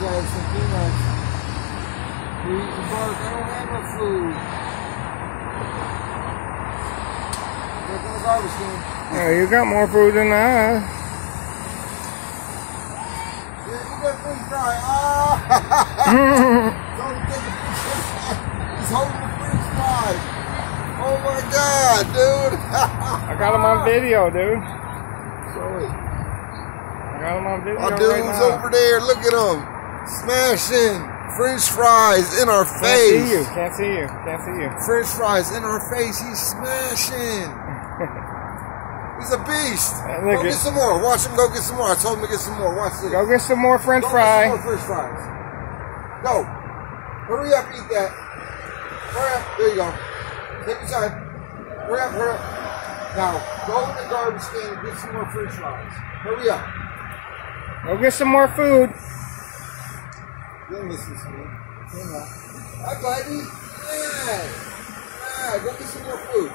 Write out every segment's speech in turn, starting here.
Jay, some peanuts. We're eating bark. I don't have no food. Look in the garbage can. Yeah, you got more food than us. Yeah, you got French fry. Ah! He's holding the French fry. Oh my God, dude. I got him on video, dude. Sorry. I got him on video. Our dude's over there. Look at him. Smashing French fries in our face. Can't see you. Can't see you. French fries in our face. He's smashing. He's a beast. Go get some more. Watch him go get some more. I told him to get some more. Watch this. Go get some more French fry. Get some more French fries. Go. Hurry up, eat that. Hurry up. There you go. Take your time. Hurry up, hurry up. Now, go in the garbage can and get some more French fries. Hurry up. Go get some more food. You're missing some. Hi, baby. Yeah. Yeah, go get some more food.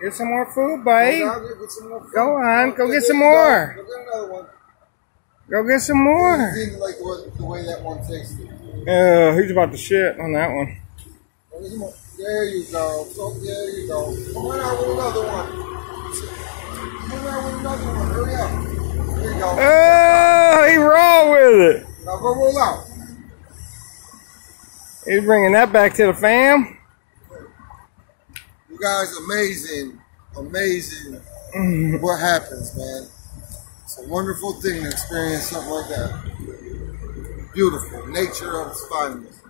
Get some more food, buddy. Get some more food. Go on, go get some more. Go get another one. Go get some more. I didn't like the way that one tasted. He's about to shit on that one. There you go. So, there you go. Come on out with another one. Come on out with another one. Hurry up. There you go. Oh, he raw with it. Now go roll out. He's bringing that back to the fam. You guys, amazing. Amazing what happens, man. It's a wonderful thing to experience something like that. Beautiful. Nature of its finest.